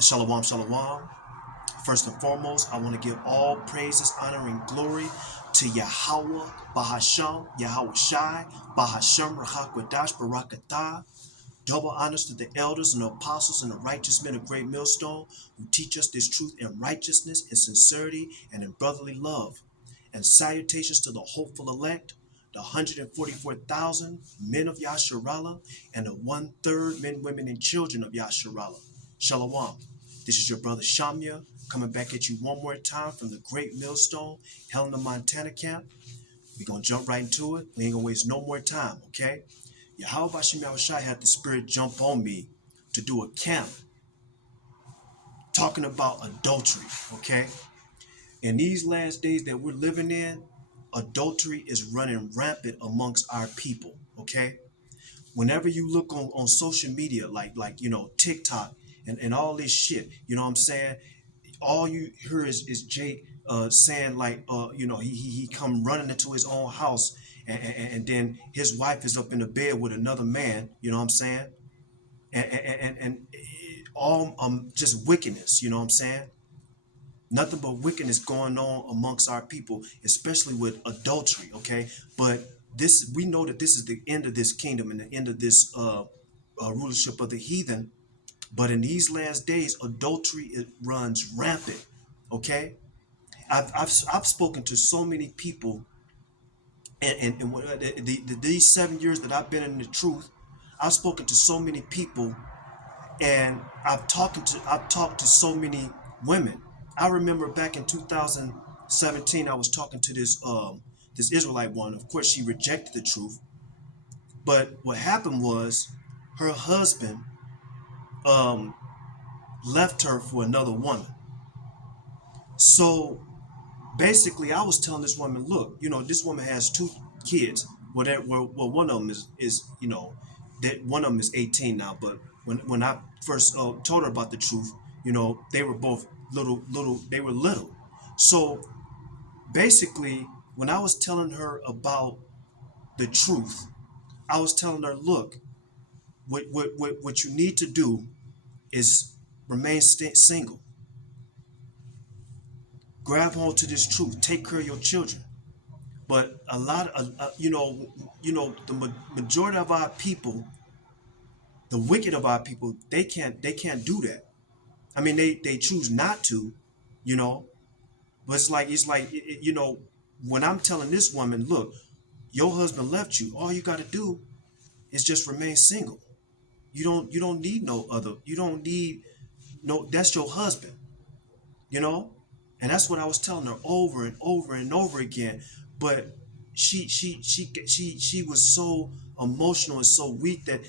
Shalom, shalom. First and foremost, I want to give all praises, honor, and glory to Yahweh, Bahasham, Yahweh Shai, Bahasham, Rahakwadash, Barakatah. Double honors to the elders and the apostles and the righteous men of great Millstone who teach us this truth in righteousness, in sincerity, and in brotherly love. And salutations to the hopeful elect, the 144,000 men of Yasharallah, and the 1/3 men, women, and children of Yasharallah. Shalom. This is your brother Shamya coming back at you one more time from the great Millstone, Helena, Montana camp. We're going to jump right into it. We ain't going to waste no more time, okay? Yahweh Bashim Yahushai had the spirit jump on me to do a camp talking about adultery, okay? In these last days that we're living in, adultery is running rampant amongst our people, okay? Whenever you look on social media, like TikTok and all this shit, you know what I'm saying? All you hear is Jake saying he come running into his own house and then his wife is up in the bed with another man, you know what I'm saying? And all just wickedness, you know what I'm saying? Nothing but wickedness going on amongst our people, especially with adultery, okay? But we know that this is the end of this kingdom and the end of this rulership of the heathen. But in these last days, adultery, it runs rampant, okay? I've spoken to so many people, and these 7 years that I've been in the truth, I've spoken to so many people, and I've talked to so many women. I remember back in 2017, I was talking to this Israelite one. Of course, she rejected the truth, but what happened was her husband um, left her for another woman. So basically, I was telling this woman, look, this woman has 2 kids. Well, one of them is that one of them is 18 now. But when I first told her about the truth, they were both little. They were little. So basically, when I was telling her about the truth, I was telling her, look, what you need to do is remain single. Grab hold to this truth. Take care of your children. But a lot of the majority of our people, the wicked of our people, they can't do that. I mean, they choose not to, you know. But it's like when I'm telling this woman, look, your husband left you. All you got to do is just remain single. You don't need no other. You don't need no. That's your husband, you know. And that's what I was telling her over and over and over again. But she was so emotional and so weak that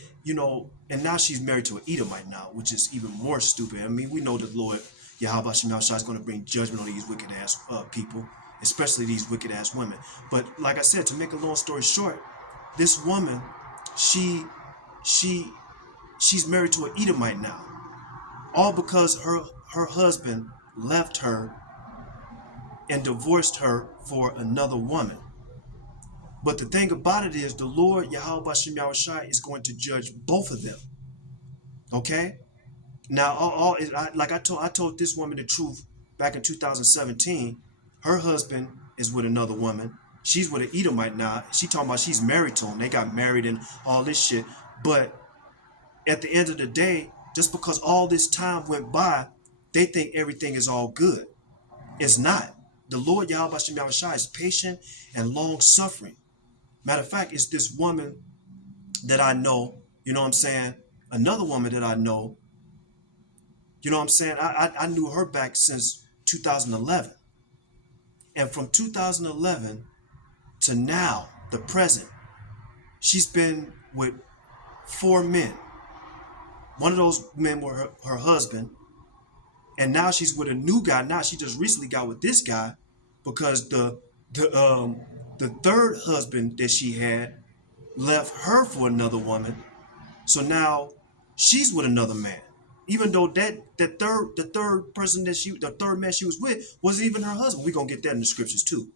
and now she's married to an Edomite now, which is even more stupid. I mean, we know the Lord Yahweh Shemel Shai is going to bring judgment on these wicked ass people, especially these wicked ass women. But like I said, to make a long story short, this woman, she she's married to an Edomite now, all because her husband left her and divorced her for another woman. But the thing about it is, the Lord Yahweh Bashem Yahushai is going to judge both of them. Okay? Now, I told this woman the truth back in 2017. Her husband is with another woman. She's with an Edomite now. She talking about she's married to him. They got married and all this shit. But at the end of the day, just because all this time went by, they think everything is all good. It's not. The Lord Yahweh Bashem Yahushai is patient and long-suffering. Matter of fact, it's this woman that I know, you know what I'm saying? Another woman that I know, you know what I'm saying? I knew her back since 2011. And from 2011 to now, the present, she's been with 4 men. One of those men were her husband. And now she's with a new guy. Now she just recently got with this guy because the third husband that she had left her for another woman. So now she's with another man. Even though the third man she was with wasn't even her husband. We're gonna get that in the scriptures too.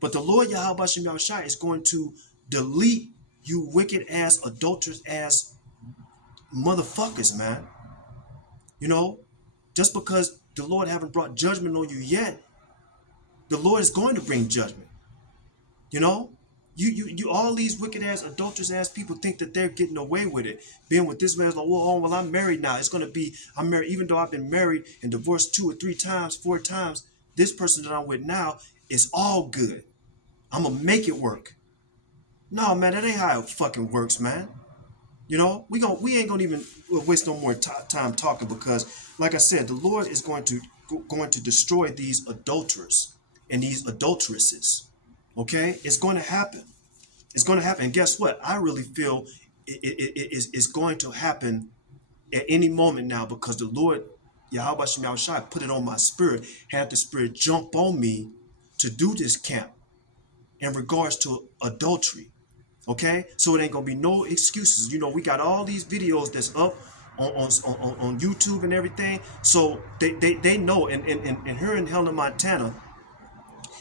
But the Lord Yahweh Bashem Yahushai is going to delete you wicked ass, adulterous ass motherfuckers, man. You know? Just because the Lord haven't brought judgment on you yet, the Lord is going to bring judgment. You know, you all these wicked ass, adulterous ass people think that they're getting away with it. Being with this man's like, well, I'm married now. It's gonna be, I'm married, even though I've been married and divorced 2 or 3 times, 4 times. This person that I'm with now is all good. I'm gonna make it work. No, man, that ain't how it fucking works, man. You know, we ain't gonna even waste no more time talking, because, like I said, the Lord is going to destroy these adulterers and these adulteresses. Okay, it's going to happen. It's going to happen. And guess what? I really feel it's going to happen at any moment now, because the Lord, Yahweh Shem Shai, put it on my spirit, had the spirit jump on me to do this camp in regards to adultery. Okay, so it ain't gonna be no excuses. You know, we got all these videos that's up on YouTube and everything. So they know, and here in Helena, Montana,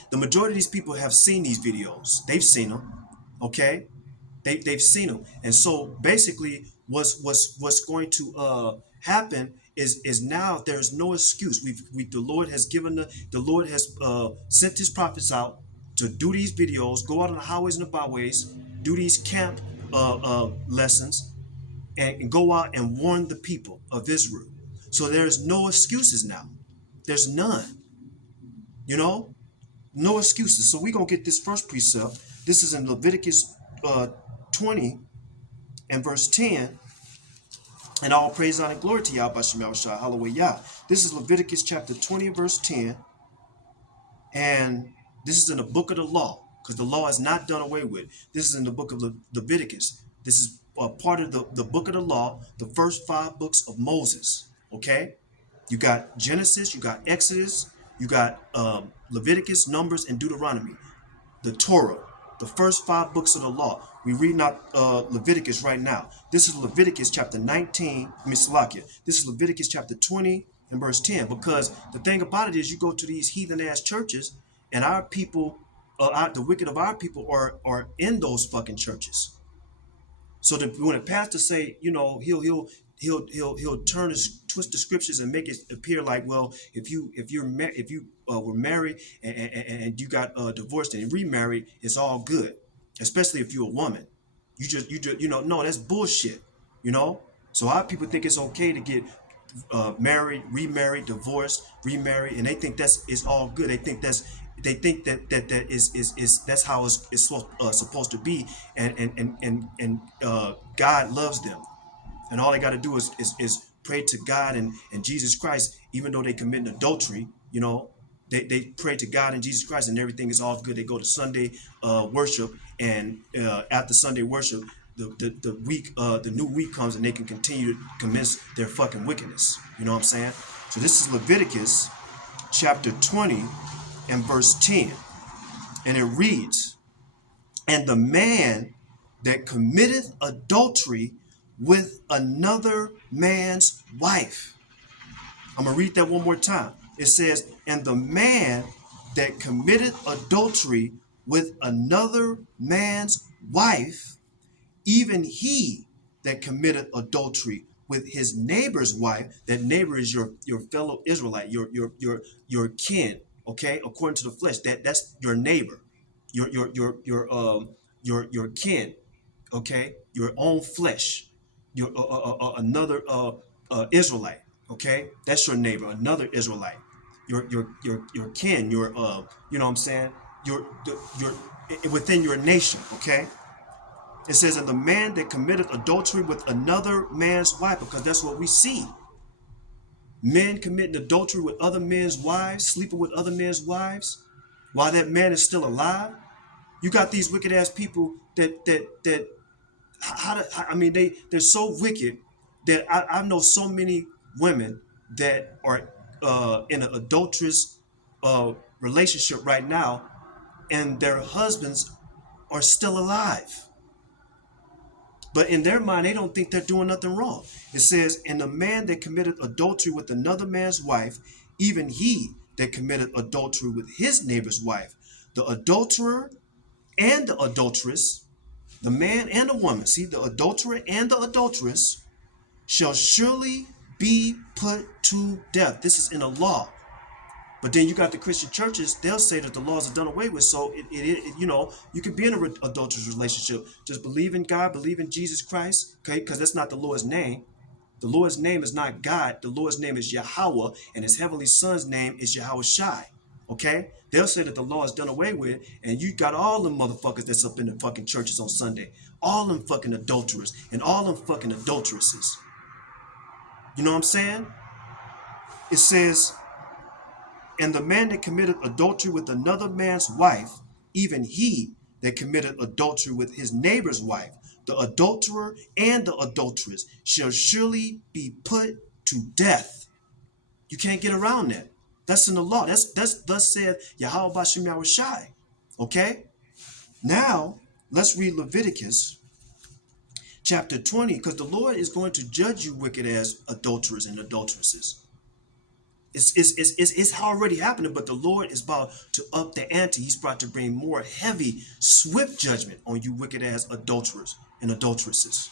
the majority of these people have seen these videos. They've seen them. Okay, they've seen them. And so basically, what's going to happen is now there's no excuse. The Lord has given the Lord has sent his prophets out to do these videos, go out on the highways and the byways, do these camp lessons, and go out and warn the people of Israel. So there's no excuses now. There's none. You know, no excuses. So we're gonna get this first precept. This is in Leviticus 20 and verse 10. And all praise, honor, and glory to Yahweh Shem Yahushua. Hallelujah. This is Leviticus chapter 20 and verse 10. And this is in the book of the law, because the law is not done away with. This is in the book of Leviticus. This is part of the book of the law, the first 5 books of Moses. Okay? You got Genesis, you got Exodus, you got Leviticus, Numbers, and Deuteronomy. The Torah, the first 5 books of the law. We read out Leviticus right now. This is Leviticus chapter 19, Salakia. This is Leviticus chapter 20 and verse 10. Because the thing about it is, you go to these heathen ass churches, and our people, the wicked of our people are in those fucking churches. So when a pastor say, you know, he'll twist the scriptures and make it appear like, well, if you were married and you got divorced and remarried, it's all good. Especially if you're a woman, you know, no, that's bullshit. You know, so our people think it's okay to get married, remarried, divorced, remarried, and they think it's all good. They think that is that's how it's supposed to be, and God loves them, and all they got to do is pray to God and Jesus Christ. Even though they commit adultery, you know, they pray to God and Jesus Christ, and everything is all good. They go to Sunday worship, and after Sunday worship, the week the new week comes, and they can continue to commence their fucking wickedness. You know what I'm saying? So this is Leviticus chapter 20 and verse 10, and it reads, "And the man that committeth adultery with another man's wife." I'm gonna read that one more time. It says, "And the man that committed adultery with another man's wife, even he that committed adultery with his neighbor's wife." That neighbor is your fellow Israelite, your kin, okay, according to the flesh. That's your neighbor, your kin, okay, your own flesh, your another Israelite, okay, that's your neighbor, another Israelite, your kin, your you know what I'm saying, your within your nation, okay. It says, "And the man that committed adultery with another man's wife," because that's what we see. Men committing adultery with other men's wives, sleeping with other men's wives, while that man is still alive. You got these wicked ass people that I mean, they're so wicked that I know so many women that are in an adulterous relationship right now, and their husbands are still alive. But in their mind, they don't think they're doing nothing wrong. It says, "And the man that committed adultery with another man's wife, even he that committed adultery with his neighbor's wife, the adulterer and the adulteress," the man and the woman, see, the adulterer and the adulteress, "shall surely be put to death. This is in a law. But then you got the Christian churches, they'll say that the laws are done away with. So you could be in an adulterous relationship. Just believe in God, believe in Jesus Christ, okay? Because that's not the Lord's name. The Lord's name is not God. The Lord's name is Yahweh, and his heavenly son's name is Yahweh Shai. Okay? They'll say that the law is done away with, and you got all them motherfuckers that's up in the fucking churches on Sunday. All them fucking adulterers and all them fucking adulteresses. You know what I'm saying? It says, and the man that committed adultery with another man's wife, even he that committed adultery with his neighbor's wife, the adulterer and the adulteress shall surely be put to death. You can't get around that. That's in the law. That's thus said Yahweh Bashem Yahweh Shai. Okay? Now, let's read Leviticus chapter 20, because the Lord is going to judge you wicked as adulterers and adulteresses. It's already happening, but the Lord is about to up the ante. He's about to bring more heavy, swift judgment on you wicked ass adulterers and adulteresses.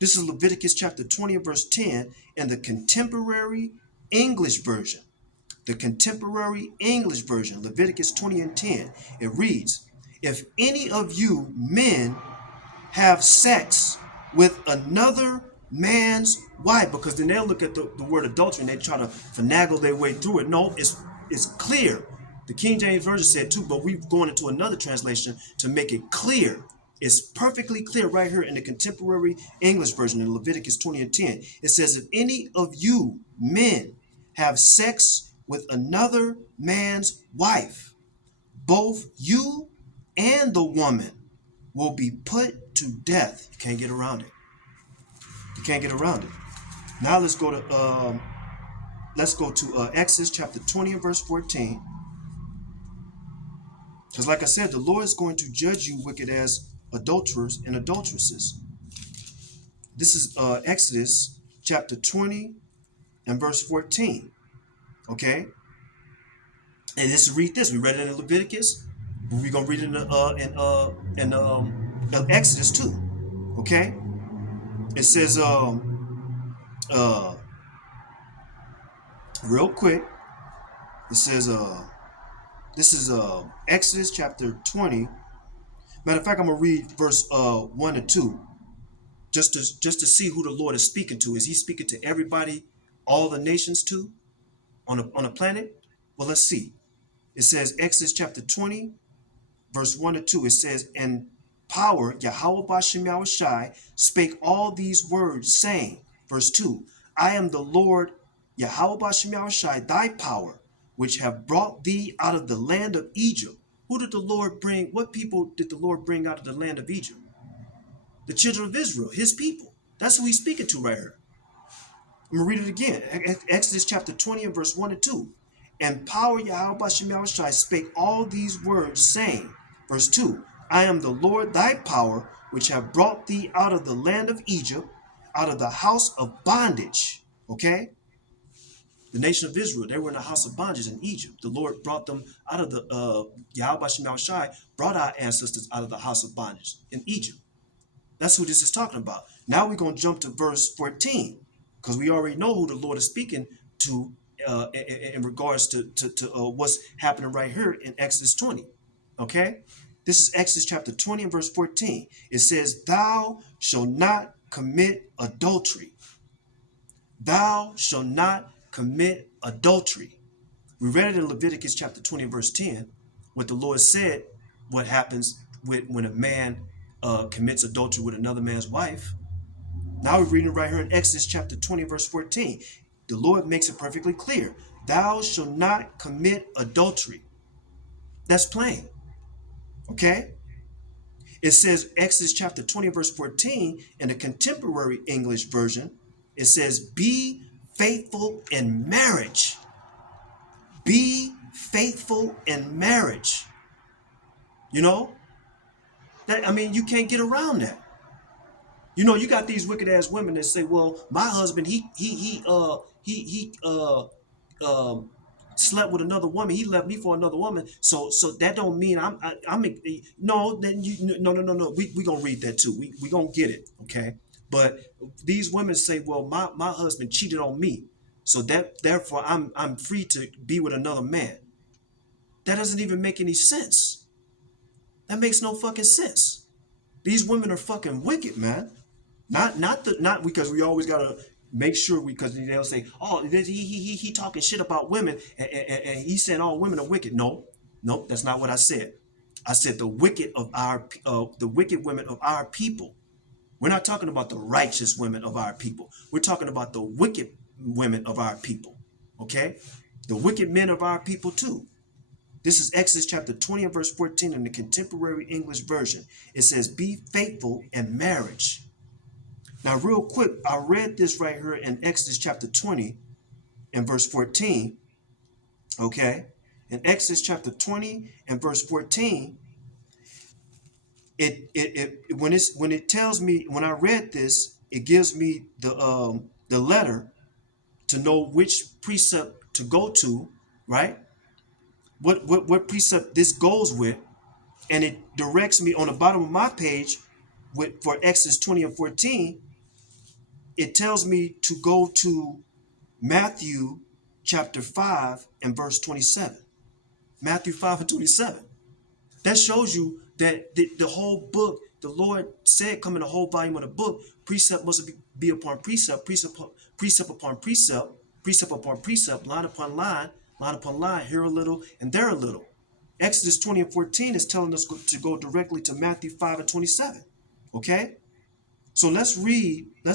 This is Leviticus chapter 20 and verse 10 in the contemporary English version. The contemporary English version, Leviticus 20 and 10. It reads, if any of you men have sex with another man's wife, because then they'll look at the word adultery and they try to finagle their way through it. No, it's clear. The King James Version said too, but we've gone into another translation to make it clear. It's perfectly clear right here in the contemporary English version in Leviticus 20 and 10. It says, if any of you men have sex with another man's wife, both you and the woman will be put to death. You can't get around it. You can't get around it. Now let's go to Exodus chapter 20 and verse 14. Because like I said, the Lord is going to judge you wicked as adulterers and adulteresses. This is Exodus chapter 20 and verse 14. Okay? And let's read this. We read it in Leviticus. We're going to read it in Exodus too. Okay? It says, real quick, it says, this is Exodus chapter 20. Matter of fact, I'm going to read verse 1 and 2 just to see who the Lord is speaking to. Is he speaking to everybody, all the nations too, on a planet? Well, let's see. It says, Exodus chapter 20, verse 1 and 2. It says, and power, Yahweh Bashem Yahweh Shai, spake all these words, saying, verse 2, I am the Lord, Yahweh Bashem Yahweh Shai, thy power, which have brought thee out of the land of Egypt. Who did the Lord bring? What people did the Lord bring out of the land of Egypt? The children of Israel, his people. That's who he's speaking to right here. I'm going to read it again. Exodus chapter 20 and verse 1 and 2. And power, Yahweh Bashem Yahweh Shai, spake all these words, saying, verse 2, I am the Lord thy power, which have brought thee out of the land of Egypt, out of the house of bondage. Okay? The nation of Israel, they were in the house of bondage in Egypt. The Lord brought them out of the, Yahweh Bashem Yahweh Shai brought our ancestors out of the house of bondage in Egypt. That's who this is talking about. Now we're going to jump to verse 14, because we already know who the Lord is speaking to in regards to what's happening right here in Exodus 20. Okay? This is Exodus chapter 20 and verse 14. It says, thou shalt not commit adultery. Thou shalt not commit adultery. We read it in Leviticus chapter 20 and verse 10. What the Lord said, what happens when a man commits adultery with another man's wife. Now we're reading right here in Exodus chapter 20 verse 14. The Lord makes it perfectly clear. Thou shalt not commit adultery. That's plain. Okay? It says Exodus chapter 20 verse 14 in the contemporary English version. It says, be faithful in marriage. Be faithful in marriage. You know? You can't get around that. You know, you got these wicked ass women that say, well, my husband, he slept with another woman. He left me for another woman. So that don't mean no. Then no. We gonna read that too. We gonna get it. Okay. But these women say, well, my husband cheated on me, so that therefore I'm free to be with another man. That doesn't even make any sense. That makes no fucking sense. These women are fucking wicked, man. Not because we always gotta make sure because they'll say, oh, he talking shit about women and he's saying all women are wicked. No, no, that's not what I said. I said the wicked women of our people. We're not talking about the righteous women of our people. We're talking about the wicked women of our people. Okay, the wicked men of our people too. This is Exodus chapter 20 and verse 14 in the contemporary English version. It says, be faithful in marriage. Now, real quick, I read this right here in Exodus chapter 20 and verse 14. Okay. In Exodus chapter 20 and verse 14, when it tells me, when I read this, it gives me the letter to know which precept to go to, right? What precept this goes with, and it directs me on the bottom of my page for Exodus 20 and 14. It tells me to go to Matthew chapter 5 and verse 27. Matthew 5 and 27. That shows you that the whole book, the Lord said, come in the whole volume of the book, precept must be upon precept, precept upon precept, precept upon precept, line upon line upon line, here a little and there a little. Exodus 20 and 14 is telling us to go directly to Matthew 5 and 27. Okay? So let's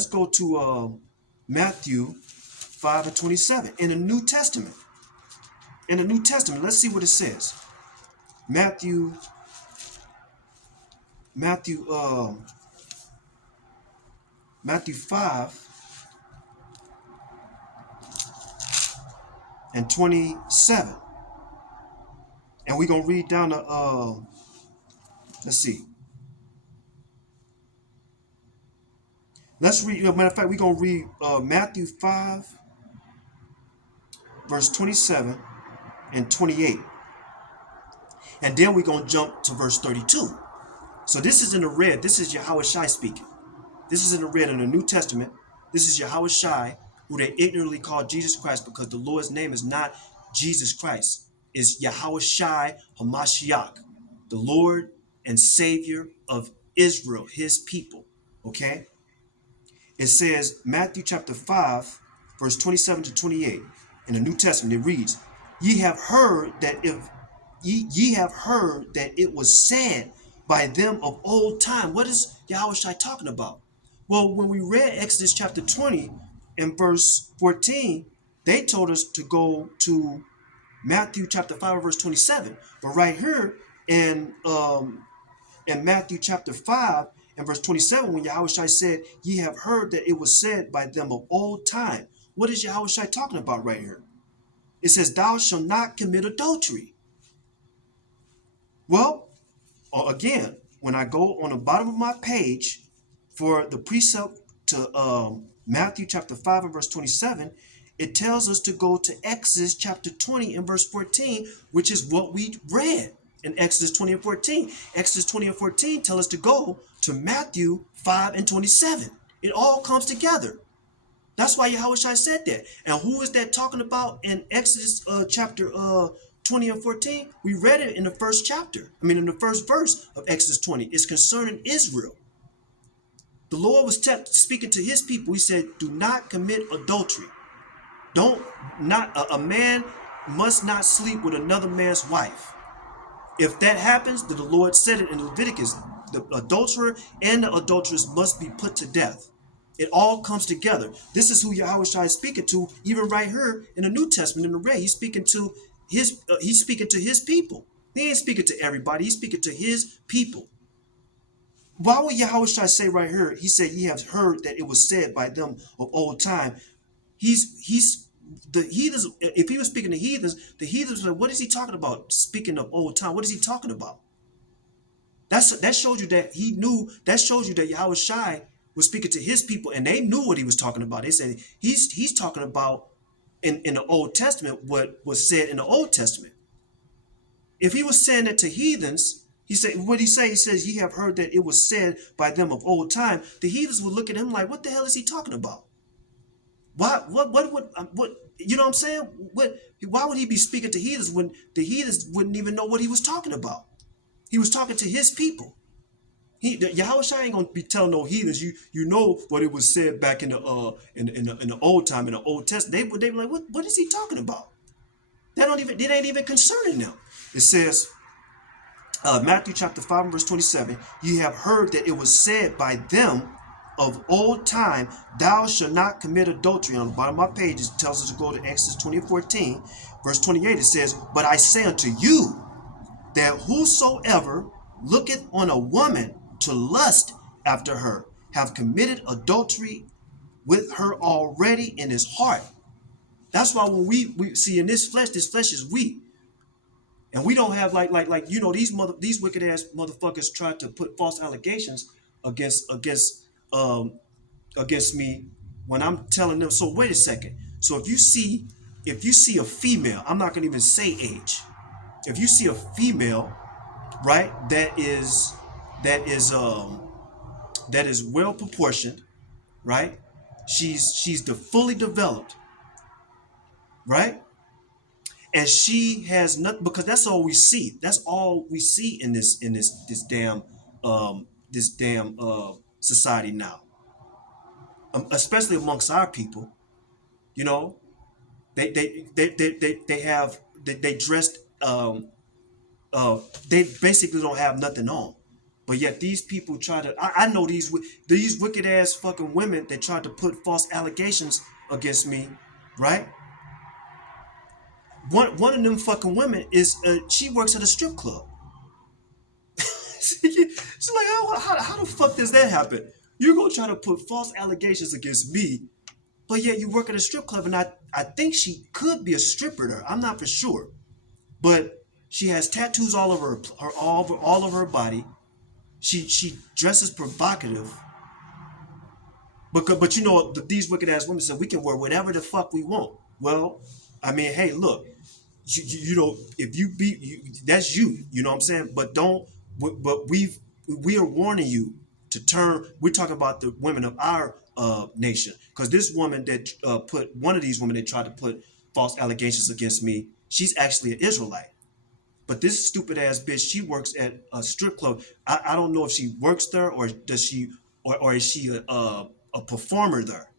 go to Matthew 5 and 27 in the New Testament. In the New Testament, let's see what it says. Matthew 5 and 27. And we're going to read down to, let's see. Let's read, matter of fact, we're going to read Matthew 5, verse 27 and 28. And then we're going to jump to verse 32. So this is in the red. This is Yahweh Shai speaking. This is in the red in the New Testament. This is Yahweh Shai, who they ignorantly call Jesus Christ because the Lord's name is not Jesus Christ. It's Yahweh Shai HaMashiach, the Lord and Savior of Israel, his people. Okay? It says, Matthew chapter 5, verse 27 to 28. In the New Testament, it reads, Ye have heard that it was said by them of old time. What is Yahweh Shai talking about? Well, when we read Exodus chapter 20 and verse 14, they told us to go to Matthew chapter 5 verse 27. But right here in Matthew chapter 5 and verse 27, when Yahweh Shai said, Ye have heard that it was said by them of old time. What is Yahweh Shai talking about right here? It says, Thou shalt not commit adultery. Well, again, when I go on the bottom of my page for the precept to Matthew chapter 5 and verse 27, it tells us to go to Exodus chapter 20 and verse 14, which is what we read in Exodus 20 and 14. Exodus 20 and 14 tell us to go to Matthew 5 and 27. It all comes together. That's why Yahweh Shai said that. And who is that talking about in Exodus chapter 20 and 14? We read it in the first chapter. In the first verse of Exodus 20. It's concerning Israel. The Lord was speaking to his people. He said, do not commit adultery. A man must not sleep with another man's wife. If that happens, then the Lord said it in Leviticus, the adulterer and the adulteress must be put to death. It all comes together. This is who Yahweh Shai is speaking to, even right here in the New Testament in the red. He's speaking to his people. He ain't speaking to everybody. He's speaking to his people. Why would Yahweh Shai say right here? He said, "Ye have heard that it was said by them of old time." He's the heathens. If he was speaking to heathens, the heathens were like, what is he talking about? Speaking of old time, what is he talking about? That showed you that he knew. That shows you that Yahweh Shai was speaking to his people, and they knew what he was talking about. They said he's talking about in the Old Testament what was said in the Old Testament. If he was saying that to heathens, He said, what he say? He says, ye have heard that it was said by them of old time. The heathens would look at him like, what the hell is he talking about? What, you know what I'm saying? Why would he be speaking to heathens when the heathens wouldn't even know what he was talking about? He was talking to his people. Yahweh ain't gonna be telling no heathens. You know what it was said back in the old time in the Old Testament. They were like, what is he talking about? It ain't even concerning them. It says, Matthew chapter 5 verse 27, ye have heard that it was said by them of old time, thou shalt not commit adultery. On the bottom of my page, it tells us to go to Exodus 20:14, verse 28. It says, but I say unto you that whosoever looketh on a woman to lust after her have committed adultery with her already in his heart. That's why when we see in this flesh is weak. And we don't have these wicked ass motherfuckers try to put false allegations um against me when I'm telling them. So wait a second. So if you see a female, I'm not gonna even say age. If you see a female, right, that is well proportioned, right? She's fully developed, right? And she has nothing, because that's all we see. That's all we see in this damn society now, especially amongst our people. You know, they dressed they basically don't have nothing on, but yet these people try to. I know these wicked ass fucking women. They tried to put false allegations against me, right? One of them fucking women is she works at a strip club. She's like, how the fuck does that happen? You're gonna try to put false allegations against me, but yet you work at a strip club, and I think she could be a stripper there. I'm not for sure, but she has tattoos all over all over her body. She dresses provocative, but you know these wicked ass women said we can wear whatever the fuck we want. Well, I mean, hey, look, you know, if you be you, that's you know what I'm saying. But don't. But we are warning you to turn. We're talking about the women of our nation, because this woman that put one of these women that tried to put false allegations against me, she's actually an Israelite. But this stupid ass bitch, she works at a strip club. I don't know if she works there or does she or is she a performer there.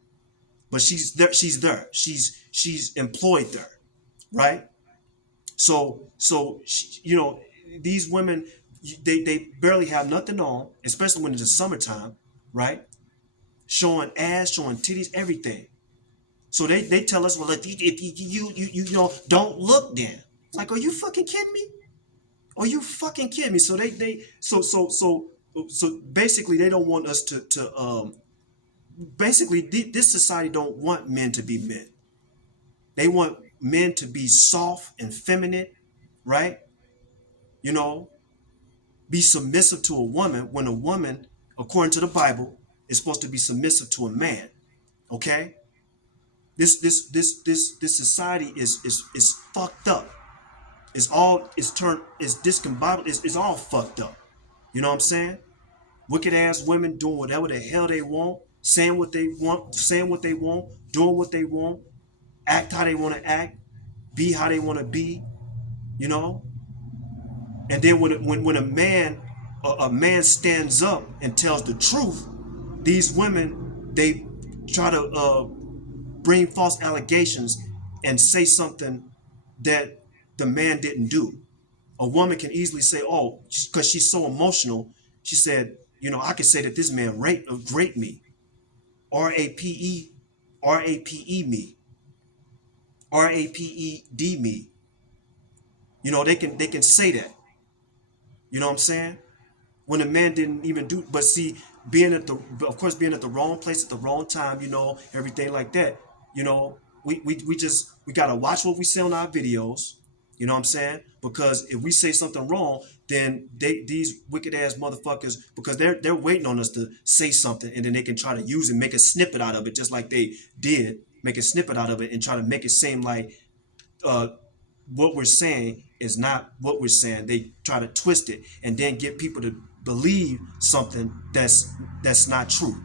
But she's there. She's there. She's employed there, right? You know, these women, they barely have nothing on, especially when it's the summertime, right? Showing ass, showing titties, everything. So they tell us, well, if you know, don't look then. Like, are you fucking kidding me? Are you fucking kidding me? So so basically they don't want us to basically this society don't want men to be men. They want men to be soft and feminine, right? You know, be submissive to a woman when a woman, according to the Bible, is supposed to be submissive to a man. Okay? This society is fucked up. It's discombobulated. It's all fucked up. You know what I'm saying? Wicked ass women doing whatever the hell they want, saying what they want, doing what they want, act how they want to act, be how they want to be, you know. And then when a man stands up and tells the truth, these women, they try to bring false allegations and say something that the man didn't do. A woman can easily say, oh, because she's so emotional, she said, you know, I could say that this man raped me, R-A-P-E, R-A-P-E me, R-A-P-E-D me. You know, they can say that. You know what I'm saying? When a man didn't even do, but see, being at the wrong place at the wrong time, you know, everything like that, you know, we gotta watch what we say on our videos, you know what I'm saying? Because if we say something wrong, then these wicked ass motherfuckers, because they're waiting on us to say something, and then they can try to use and make a snippet out of it, just like they did, make a snippet out of it and try to make it seem like uh what we're saying is not what we're saying. They try to twist it and then get people to believe something that's not true.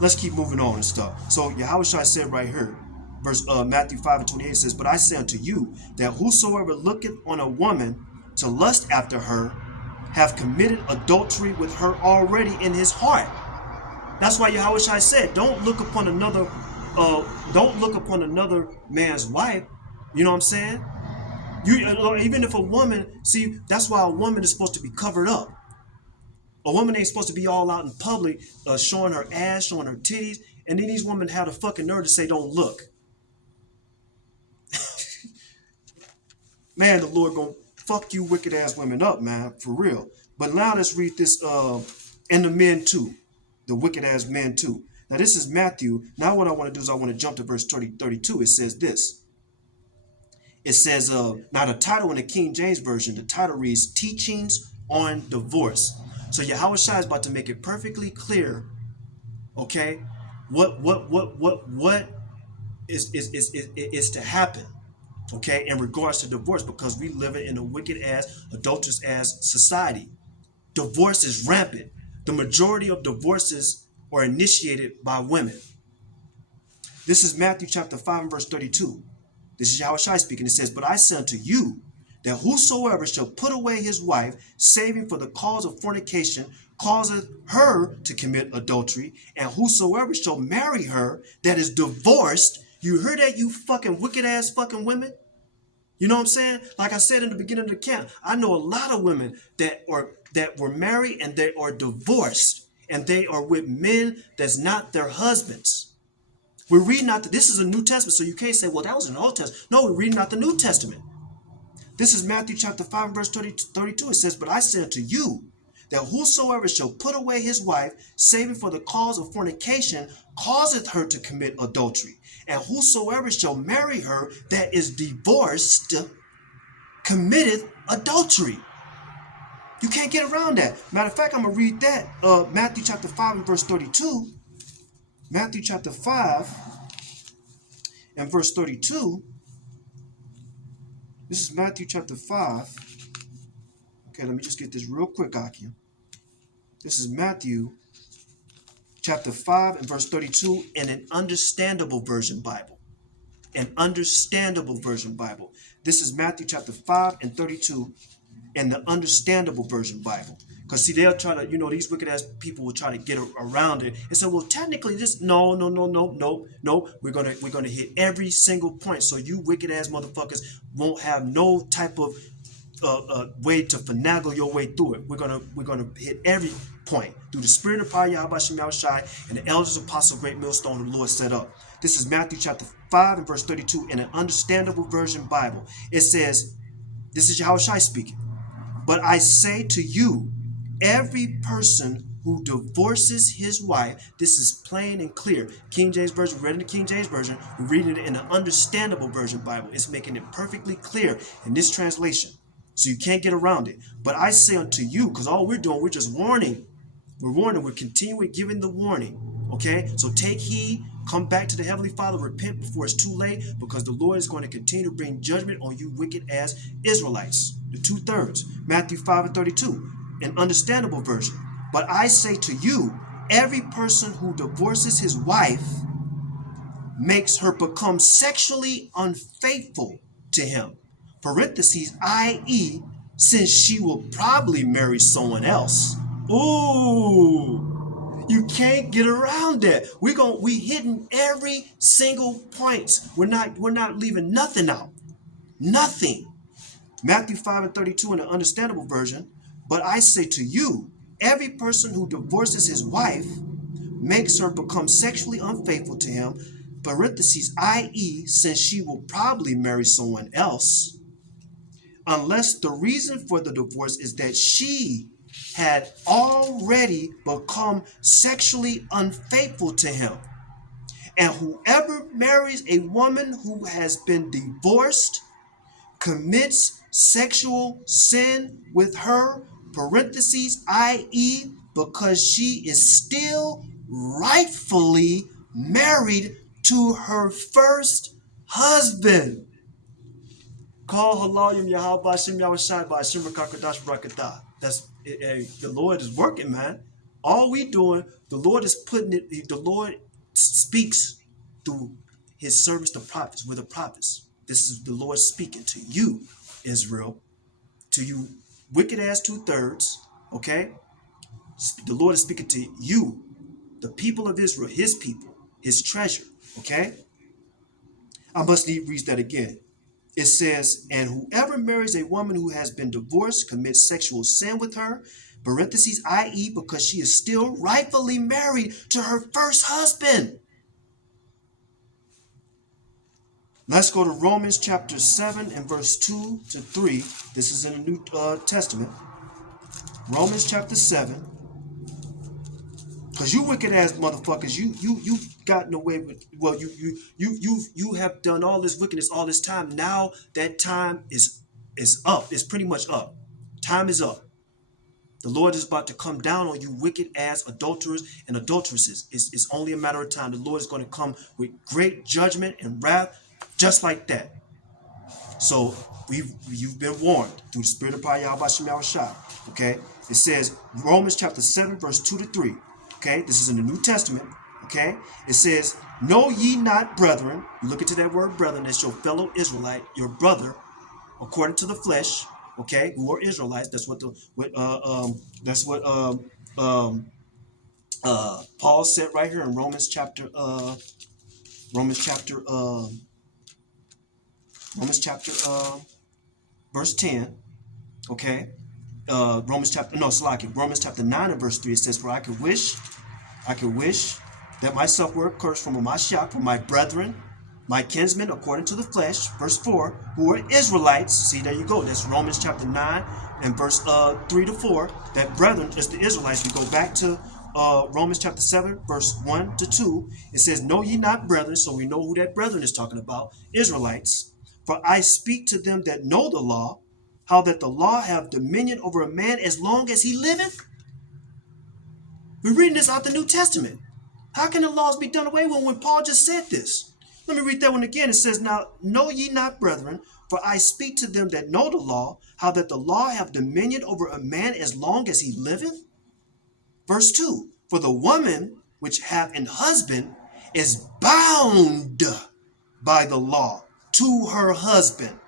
Let's keep moving on and stuff. So Yahushua said right here, verse Matthew 5:28 says, "But I say unto you that whosoever looketh on a woman to lust after her, have committed adultery with her already in his heart." That's why Yahushua said, don't look upon another man's wife. You know what I'm saying? Even if a woman, see, that's why a woman is supposed to be covered up. A woman ain't supposed to be all out in public, showing her ass, showing her titties, and then these women have the fucking nerve to say, "Don't look." Man, the Lord gonna fuck you wicked ass women up, man, for real. But now let's read this, and the men too, the wicked ass men too. Now this is Matthew. Now what I want to do is I want to jump to verse 32. It says this. It says, now the title in the King James Version, the title reads Teachings on Divorce. So Yahushua is about to make it perfectly clear, okay, what is to happen, okay, in regards to divorce, because we live in a wicked ass, adulterous ass society. Divorce is rampant. The majority of divorces are initiated by women. This is Matthew chapter 5 and verse 32. This is Yahushua speaking. It says, "But I say unto you, that whosoever shall put away his wife, saving for the cause of fornication, causeth her to commit adultery, and whosoever shall marry her that is divorced." You heard that, you fucking wicked ass fucking women? You know what I'm saying? Like I said in the beginning of the camp, I know a lot of women that were married and they are divorced, and they are with men that's not their husbands. We're reading out this is a New Testament, so you can't say, well, that was an Old Testament. No, we're reading out the New Testament. This is Matthew chapter 5 and verse 32. It says, "But I say unto you, that whosoever shall put away his wife, saving for the cause of fornication, causeth her to commit adultery. And whosoever shall marry her that is divorced, committeth adultery." You can't get around that. Matter of fact, I'm going to read that. Matthew chapter 5 and verse 32. Matthew chapter 5 and verse 32. This is Matthew chapter 5. Okay, let me just get this real quick, Akim. This is Matthew chapter 5 and verse 32 in an understandable version Bible. An understandable version Bible. This is Matthew chapter 5 and 32 in the understandable version Bible. Because see, they'll try to, these wicked ass people will try to get around it and say, well, technically this, no. We're gonna hit every single point. So you wicked ass motherfuckers won't have no type of way to finagle your way through it. We're gonna hit every point through the spirit of power, Yahweh Shem Shai, and the elders, apostle, great millstone the Lord set up. This is Matthew chapter 5 and verse 32 in an understandable version Bible. It says, this is Yahweh Shai speaking. "But I say to you, every person who divorces his wife," this is plain and clear. King James Version, we read in the King James Version, we're reading it in an understandable version Bible. It's making it perfectly clear in this translation. So you can't get around it. "But I say unto you," because all we're doing, we're just warning. We're warning. We're continuing giving the warning. Okay? So take heed. Come back to the Heavenly Father. Repent before it's too late, because the Lord is going to continue to bring judgment on you wicked ass Israelites. The 2/3. Matthew 5 and 32. An understandable version. "But I say to you, every person who divorces his wife makes her become sexually unfaithful to him." Parentheses, i.e., since she will probably marry someone else. Ooh, you can't get around that. We hitting every single point. We're not leaving nothing out. Nothing. Matthew 5 and 32 in the understandable version. "But I say to you, every person who divorces his wife makes her become sexually unfaithful to him," parentheses, i.e., since she will probably marry someone else, "unless the reason for the divorce is that she had already become sexually unfaithful to him. And whoever marries a woman who has been divorced commits sexual sin with her," parentheses, i.e., because she is still rightfully married to her first husband. Call Halayim Yahweh Shem Yahushai by Shem Rakakadash Rakata. That's the Lord is working, man. All we doing, the Lord is putting it, the Lord speaks through his servants, the prophets. We're the prophets. This is the Lord speaking to you, Israel, to you wicked ass 2/3, okay? The Lord is speaking to you, the people of Israel, his people, his treasure, okay? I must need read that again. It says, and whoever marries a woman who has been divorced commits sexual sin with her, parentheses, i.e., because she is still rightfully married to her first husband. Let's go to Romans chapter 7 and verse 2 to 3. This is in the New Testament. Romans chapter 7. Because you wicked ass motherfuckers, you've gotten away with, well, you have done all this wickedness all this time. Now that time is up. It's pretty much up. Time is up. The Lord is about to come down on you wicked ass adulterers and adulteresses. It's only a matter of time. The Lord is going to come with great judgment and wrath, just like that. So you've been warned through the Spirit of Yahweh Shem Yahushai. Okay, it says Romans chapter 7 verse 2 to 3. Okay, this is in the New Testament. Okay, it says, know ye not, brethren. You look into that word, brethren. That's your fellow Israelite, your brother, according to the flesh. Okay, who are Israelites. That's what Paul said right here in Romans chapter verse 10. Okay, Romans chapter 9 and verse 3. It says, for I could wish that myself were accursed from my shock, from my brethren, my kinsmen, according to the flesh. Verse 4, who are Israelites. See, there you go. That's Romans chapter 9 and verse 3 to 4. That brethren is the Israelites. We go back to Romans chapter 7, verse 1 to 2. It says, know ye not, brethren. So we know who that brethren is talking about. Israelites. For I speak to them that know the law, how that the law have dominion over a man as long as he liveth. We're reading this out the New Testament. How can the laws be done away with when Paul just said this? Let me read that one again. It says, now know ye not, brethren, for I speak to them that know the law, how that the law have dominion over a man as long as he liveth. Verse 2, for the woman which hath an husband is bound by the law to her husband.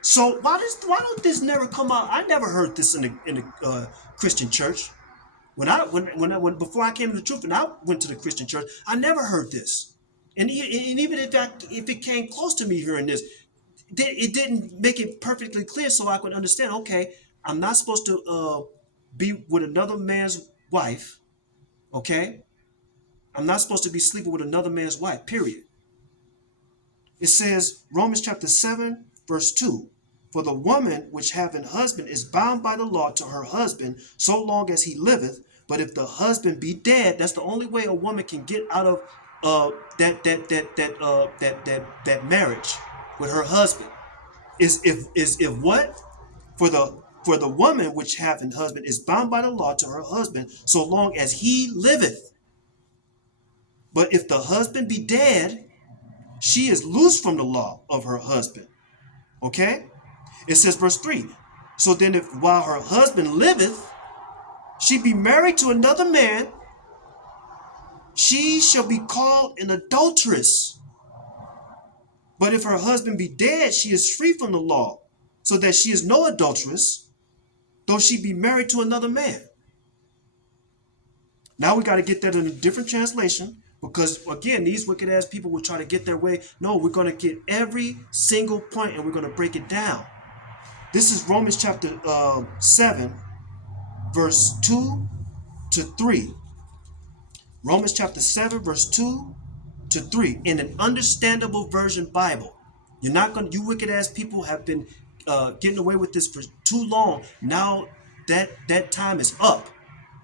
So why don't this never come out? I never heard this in the Christian church. Before I came to the truth and I went to the Christian church, I never heard this. And even if it came close to me hearing this, it didn't make it perfectly clear so I could understand, okay, I'm not supposed to be with another man's wife, okay? I'm not supposed to be sleeping with another man's wife, period. It says, Romans chapter 7, verse 2, for the woman which hath an husband is bound by the law to her husband so long as he liveth. But if the husband be dead, that's the only way a woman can get out of that marriage with her husband. Is if what? For the woman which hath an husband is bound by the law to her husband so long as he liveth. But if the husband be dead, she is loose from the law of her husband. Okay? It says, verse 3, so then if while her husband liveth, she be married to another man, she shall be called an adulteress. But if her husband be dead, she is free from the law, so that she is no adulteress, though she be married to another man. Now we got to get that in a different translation, because again, these wicked ass people will try to get their way. No, we're going to get every single point and we're going to break it down. This is Romans chapter 7, verse 2 to 3. Romans chapter 7, verse 2 to 3 in an understandable version Bible. You wicked ass people have been getting away with this for too long. Now that time is up.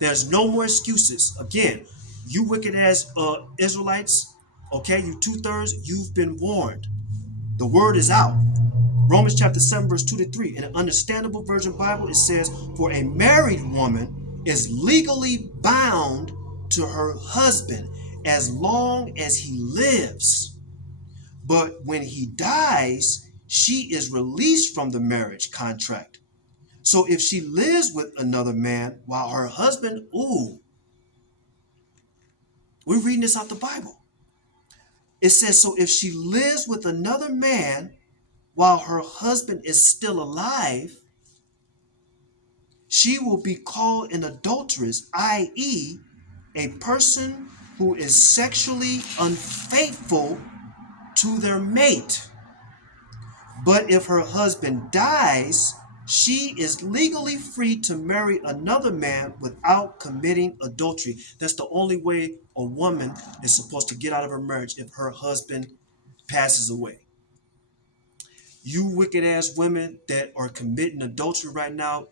There's no more excuses. Again, you wicked ass Israelites, okay, you 2/3, you've been warned. The word is out. Romans chapter 7, verse 2 to 3. In an understandable version Bible, it says, for a married woman is legally bound to her husband as long as he lives. But when he dies, she is released from the marriage contract. So if she lives with another man while her husband, we're reading this out the Bible. It says, so if she lives with another man while her husband is still alive, she will be called an adulteress, i.e., a person who is sexually unfaithful to their mate. But if her husband dies, she is legally free to marry another man without committing adultery. That's the only way a woman is supposed to get out of her marriage, if her husband passes away. You wicked ass women that are committing adultery right now,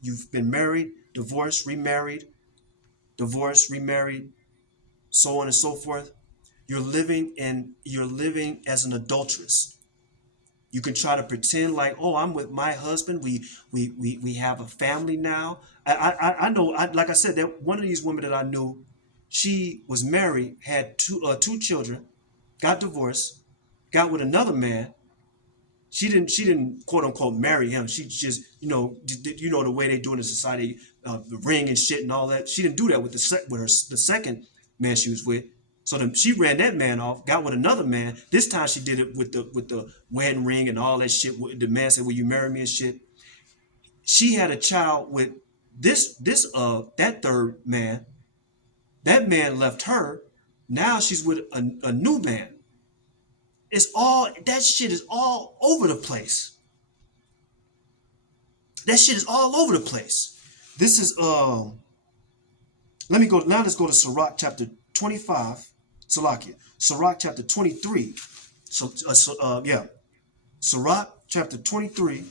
you've been married, divorced, remarried, divorced, remarried, so on and so forth. You're living as an adulteress. You can try to pretend like, oh, I'm with my husband. We have a family now. I know. Like I said, that one of these women that I knew, she was married, had two children, got divorced, got with another man. She didn't quote unquote marry him. She just the way they do in the society, the ring and shit and all that. She didn't do that with the second man she was with. So she ran that man off, got with another man. This time she did it with the wedding ring and all that shit. The man said, "Will you marry me?" and shit. She had a child with that third man. That man left her. Now she's with a new man. That shit is all over the place. That shit is all over the place. This is let's go to Sirach chapter 25. Salakia. Sirach chapter 23. Sirach chapter 23.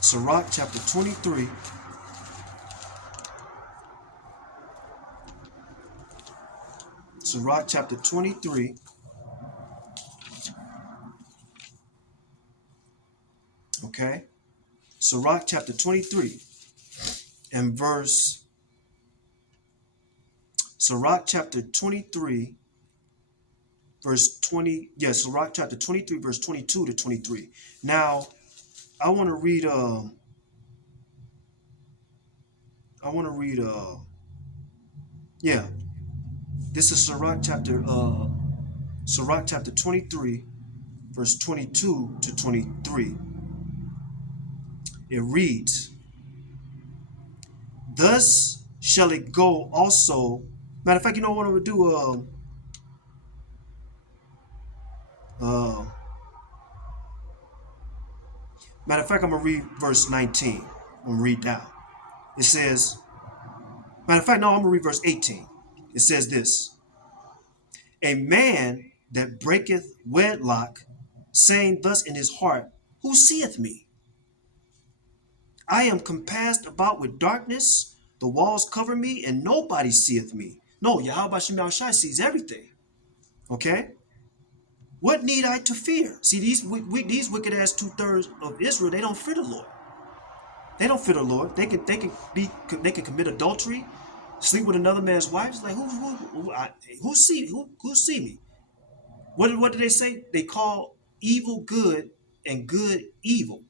Sirach chapter 23. Sirach chapter 23. Okay. Sirach chapter 23 and verse. Sirach chapter 23 verse 20. Yes, Sirach chapter 23 verse 22 to 23. Now, I want to read this is Sirach chapter 23 verse 22 to 23. It reads, "Thus shall it go also." Matter of fact, you know what I'm gonna do? Matter of fact, I'm gonna read verse 19. I'm gonna read down. It says, matter of fact, no, I'm gonna read verse 18. It says this: "A man that breaketh wedlock, saying thus in his heart, Who seeth me? I am compassed about with darkness, the walls cover me, and nobody seeth me." No, Yahweh Shemel Shai sees everything. Okay? What need I to fear? See, these wicked ass 2/3 of Israel, they don't fear the Lord. They don't fear the Lord. They can commit adultery, sleep with another man's wife. It's like who see me? What did they say? They call evil good and good evil.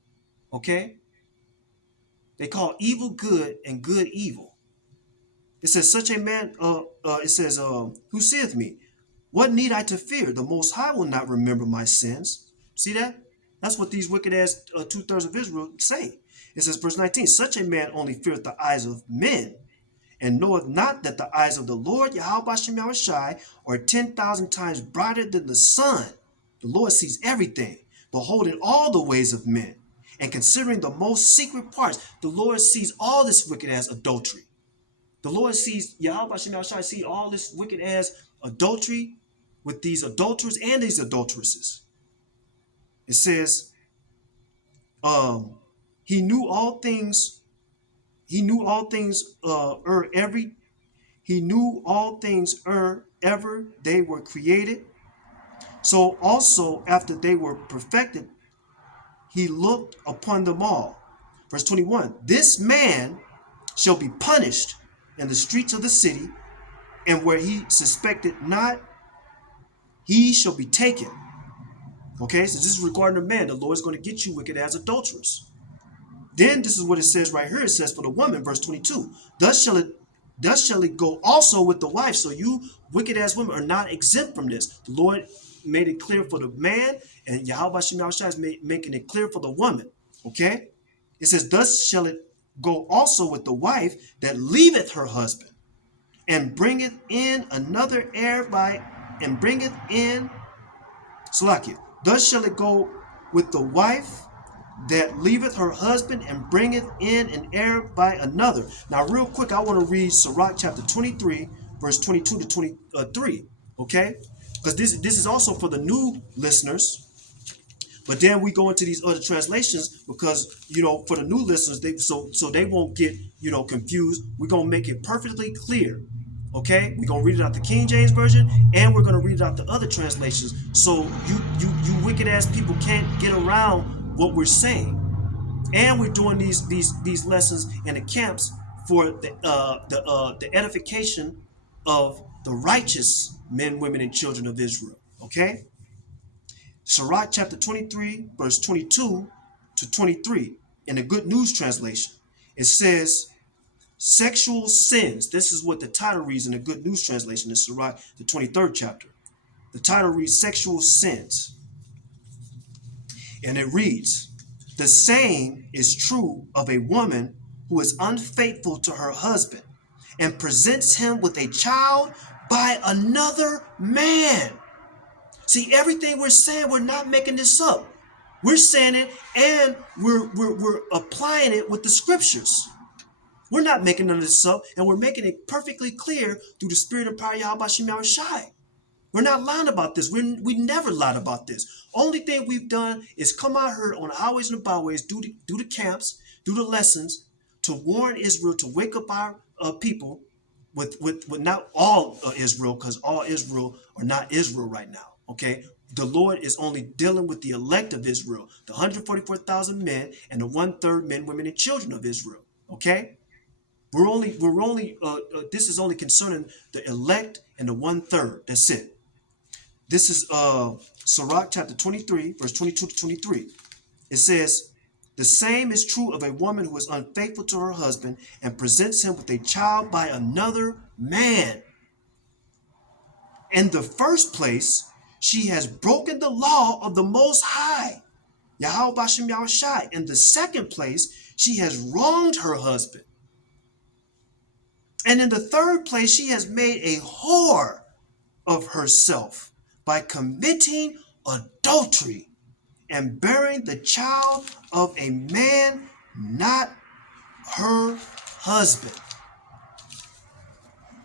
Okay? They call evil good and good evil. It says, such a man, who saith me, what need I to fear? The Most High will not remember my sins. See that? That's what these wicked ass 2/3 of Israel say. It says, verse 19, such a man only feareth the eyes of men, and knoweth not that the eyes of the Lord, Yahweh Shem Shai, are 10,000 times brighter than the sun. The Lord sees everything, beholding all the ways of men, and considering the most secret parts. The Lord sees all this wicked ass adultery. The Lord sees, Yahweh Shem Shai see all this wicked ass adultery with these adulterers and these adulteresses. It says, he knew all things. He knew all things ever they were created. So also after they were perfected, he looked upon them all. Verse 21, this man shall be punished in the streets of the city, and where he suspected not, he shall be taken. Okay, so this is regarding the man. The Lord is going to get you wicked as adulterers. Then this is what it says right here. It says for the woman, verse 22, thus shall it go also with the wife. So you wicked ass women are not exempt from this. The Lord made it clear for the man, and Yahweh Shemashah is making it clear for the woman. Okay? It says, thus shall it go also with the wife that leaveth her husband, and bringeth in another heir by, and bringeth in, Salakia. Thus shall it go with the wife that leaveth her husband and bringeth in an heir by another. Now, real quick, I want to read Sirach chapter 23, verse 22 to 23, okay? Because this is also for the new listeners. But then we go into these other translations because, you know, for the new listeners, so they won't get, you know, confused. We're going to make it perfectly clear, okay? We're going to read it out the King James Version, and we're going to read it out the other translations. So you wicked ass people can't get around what we're saying. And we're doing these lessons in the camps for the edification of the righteous men, women, and children of Israel. Okay? Sirach chapter 23, verse 22 to 23 in the Good News translation. It says, sexual sins. This is what the title reads in the Good News translation in Sirach, the 23rd chapter. The title reads sexual sins. And it reads, the same is true of a woman who is unfaithful to her husband and presents him with a child by another man. See, everything we're saying, we're not making this up. We're saying it, and we're applying it with the scriptures. We're not making none of this up, and we're making it perfectly clear through the spirit of power Yahweh Shem Shai. We're not lying about this. We never lied about this. Only thing we've done is come out here on the highways and the byways, do the camps, do the lessons to warn Israel, to wake up our people with not all Israel, because all Israel are not Israel right now. Okay, the Lord is only dealing with the elect of Israel, the 144,000 men and the 1/3 men, women, and children of Israel. Okay, we're only this is only concerning the elect and the 1/3. That's it. This is Sirach chapter 23, verse 22 to 23. It says, the same is true of a woman who is unfaithful to her husband and presents him with a child by another man. In the first place, she has broken the law of the Most High, Yahweh Bashem Yahushai. In the second place, she has wronged her husband. And in the third place, she has made a whore of herself by committing adultery and bearing the child of a man, not her husband.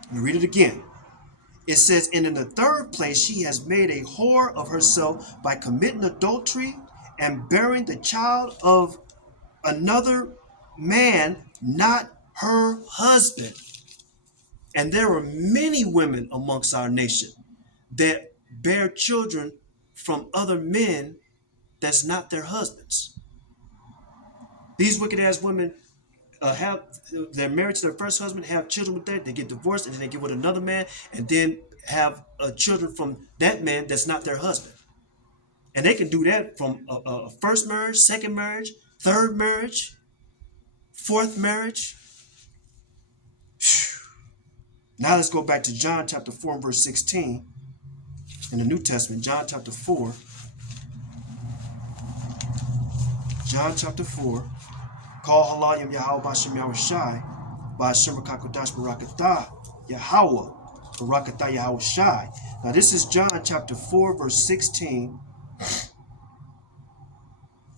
Let me read it again. It says, and in the third place, she has made a whore of herself by committing adultery and bearing the child of another man, not her husband. And there are many women amongst our nation that bear children from other men that's not their husbands. These wicked ass women they're married to their first husband, have children with that, they get divorced, and then they get with another man, and then have children from that man that's not their husband. And they can do that from a first marriage, second marriage, third marriage, fourth marriage. Now let's go back to John chapter 4 and verse 16 in the New Testament. John chapter 4. John chapter 4. Call halayim Yahweh Bashem Yahushai Bashem Rakakodash Barakatah Yahweh Barakatah Yahushai. Now this is John chapter 4 verse 16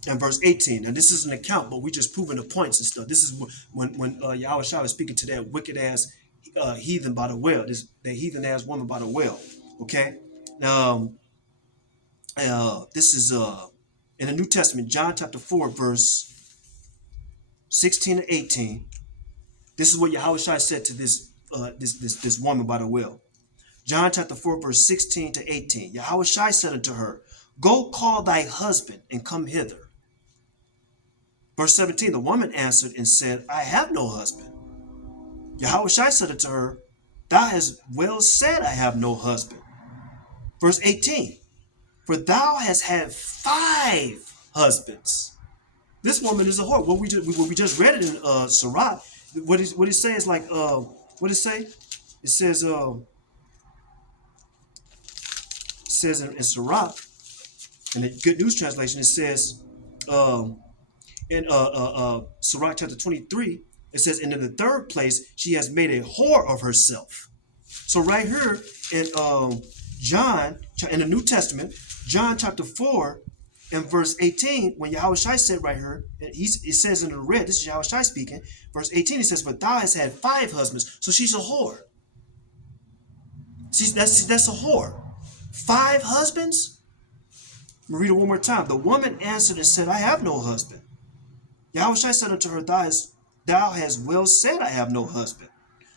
and verse 18. Now this is an account, but we just proving the points and stuff. This is when Yahushai was speaking to that wicked ass heathen by the well, that heathen ass woman by the well. Okay, this is in the New Testament, John chapter 4 verse 16 to 18. This is what Yahushua said to this woman by the well. John chapter 4 verse 16 to 18. Yahushua said unto her, go call thy husband and come hither. Verse 17, the woman answered and said, I have no husband. Yahushua said unto her, thou hast well said, I have no husband. Verse 18. For thou hast had 5 husbands. This woman is a whore. What we just read it in Sirach. What it says like what it say? It says in Sirach, in the Good News Translation, it says in Sirach chapter 23, it says, and in the third place, she has made a whore of herself. So right here in John, in the New Testament, John chapter 4 and verse 18, when Yahushua said right here, it says in the red, this is Yahushua speaking, verse 18, it says, for thou hast had 5 husbands. So she's a whore. That's a whore. 5 husbands? I'm going to read it one more time. The woman answered and said, I have no husband. Yahushua said unto her, thou hast well said, I have no husband.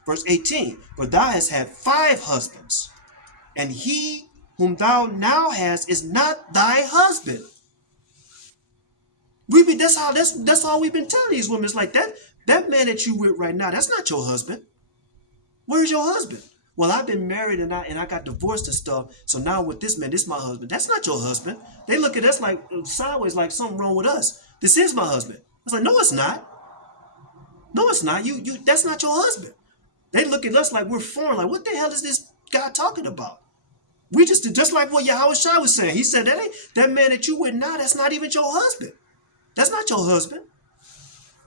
Verse 18, but thou hast had 5 husbands, and he whom thou now hast is not thy husband. That's all we've been telling these women. It's like that man that you with right now, that's not your husband. Where's your husband? Well, I've been married and I got divorced and stuff. So now with this man, this is my husband. That's not your husband. They look at us like sideways, like something wrong with us. This is my husband. I was like, no, it's not. No, it's not. You that's not your husband. They look at us like we're foreign. Like, what the hell is this guy talking about? We just like what Yahushua was saying. He said that man that you with now, that's not even your husband. That's not your husband.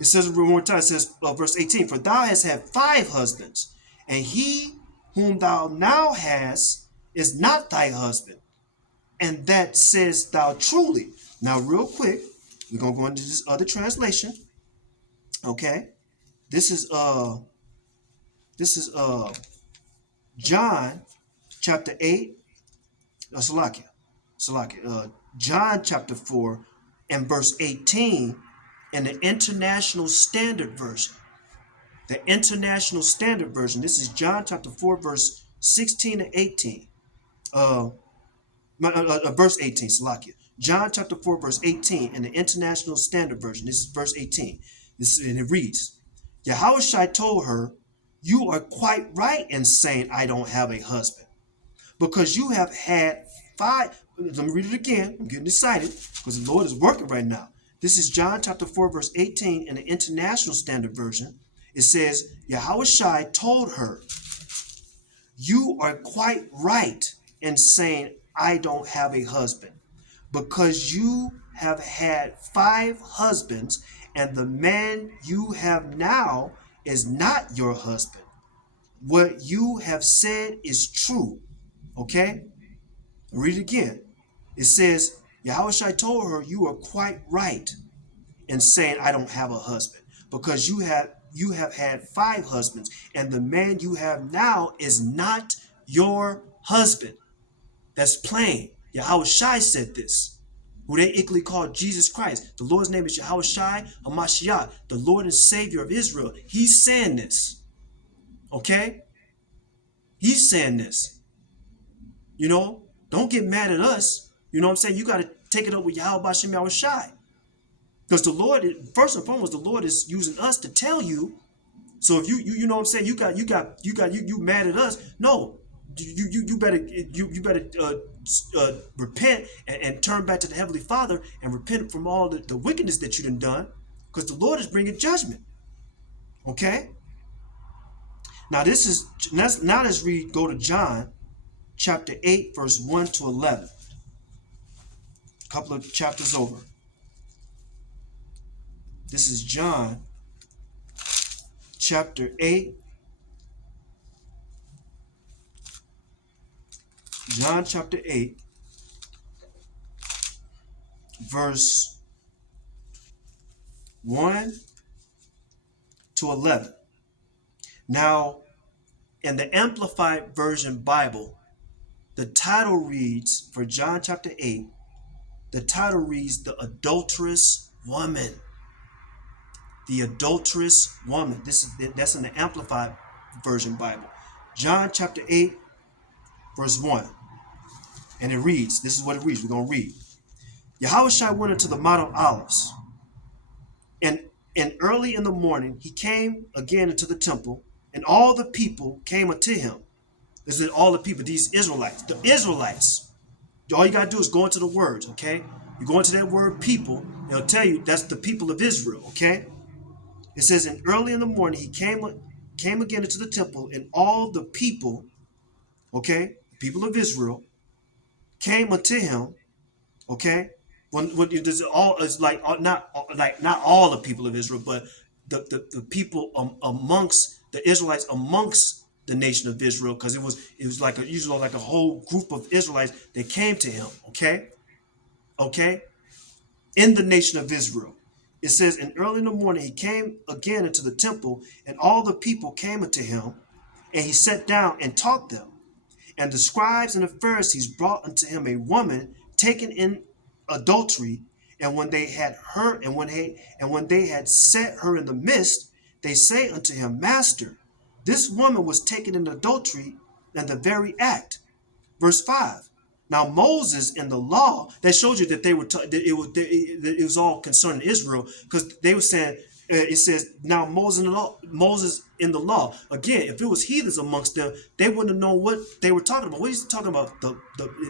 It says one more time, it says verse 18, for thou hast had 5 husbands, and he whom thou now hast is not thy husband. And that says thou truly. Now, real quick, we're going to go into this other translation. Okay. This is John chapter 8. John chapter 4 and verse 18 in the International Standard Version. The International Standard Version. This is John chapter 4 verse 16 and 18. Verse 18, Salakia. John chapter 4 verse 18 in the International Standard Version. This is verse 18. And it reads, Yahushua told her, you are quite right in saying I don't have a husband, because you have had 5. Let me read it again. I'm getting excited because the Lord is working right now. This is John chapter 4 verse 18 in the International Standard Version. It says, Yahushua told her, you are quite right in saying I don't have a husband, because you have had 5 husbands, and the man you have now is not your husband. What you have said is true. Okay? Read it again. It says, Yahushua told her, you are quite right in saying I don't have a husband, because you have had 5 husbands, and the man you have now is not your husband. That's plain. Yahushua said this, who they equally called Jesus Christ. The Lord's name is Yahushua HaMashiach, the Lord and Savior of Israel. He's saying this. Okay? He's saying this. You know, don't get mad at us. You know what I'm saying? You got to take it up with Yahweh Bashem Yahushua. Because the Lord, first and foremost, the Lord is using us to tell you. So if you know what I'm saying, you mad at us. No, you better repent and turn back to the Heavenly Father and repent from all the wickedness that you done, because the Lord is bringing judgment. Okay. Now let's read. Go to John chapter 8 verse 1 to 11. A couple of chapters over. This is John chapter 8. John chapter 8 verse 1 to 11. Now, in the Amplified Version Bible, the title reads, for John chapter 8, the title reads, The Adulterous Woman. The Adulterous Woman. That's in the Amplified Version Bible. John chapter 8, verse 1. And it reads, this is what it reads. We're going to read. Yahushua went into the Mount of Olives, and early in the morning he came again into the temple, and all the people came unto him. This is all the people, these Israelites. The Israelites. All you got to do is go into the words, okay? You go into that word people, it'll tell you that's the people of Israel, okay? It says, and early in the morning he came again into the temple, and all the people, okay, people of Israel, came unto him, okay? When does it all is like not all the people of Israel, but the people amongst the Israelites amongst the nation of Israel, because it was like usually like a whole group of Israelites that came to him, okay, in the nation of Israel. It says, and early in the morning he came again into the temple, and all the people came unto him, and he sat down and taught them. And the scribes and the Pharisees brought unto him a woman taken in adultery, and when they had her, and when they had set her in the midst, they say unto him, Master, this woman was taken in adultery in the very act. Verse 5. Now Moses in the law, that shows you that it was all concerning Israel, because they were saying, it says, now Moses in the law. Again, if it was heathens amongst them, they wouldn't have known what they were talking about. What is he talking about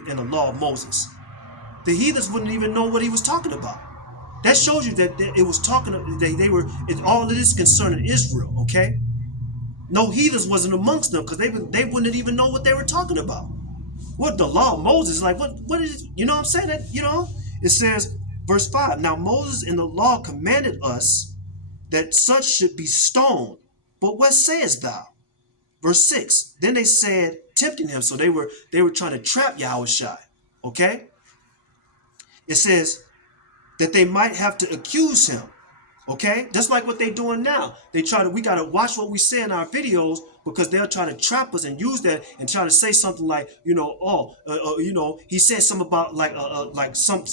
in the law of Moses? The heathens wouldn't even know what he was talking about. That shows you that it was talking, all of this concerning Israel, okay? No heathens wasn't amongst them, because they wouldn't even know what they were talking about. What the law of Moses, like what is, you know what I'm saying? That, it says, verse 5, now Moses in the law commanded us that such should be stoned. But what sayest thou? Verse 6, then they said, tempting him. So they were trying to trap Yahushua. Okay? It says that they might have to accuse him. Okay? Just like what they're doing now. We got to watch what we say in our videos, because they'll try to trap us and use that and try to say something like, he said something about like some,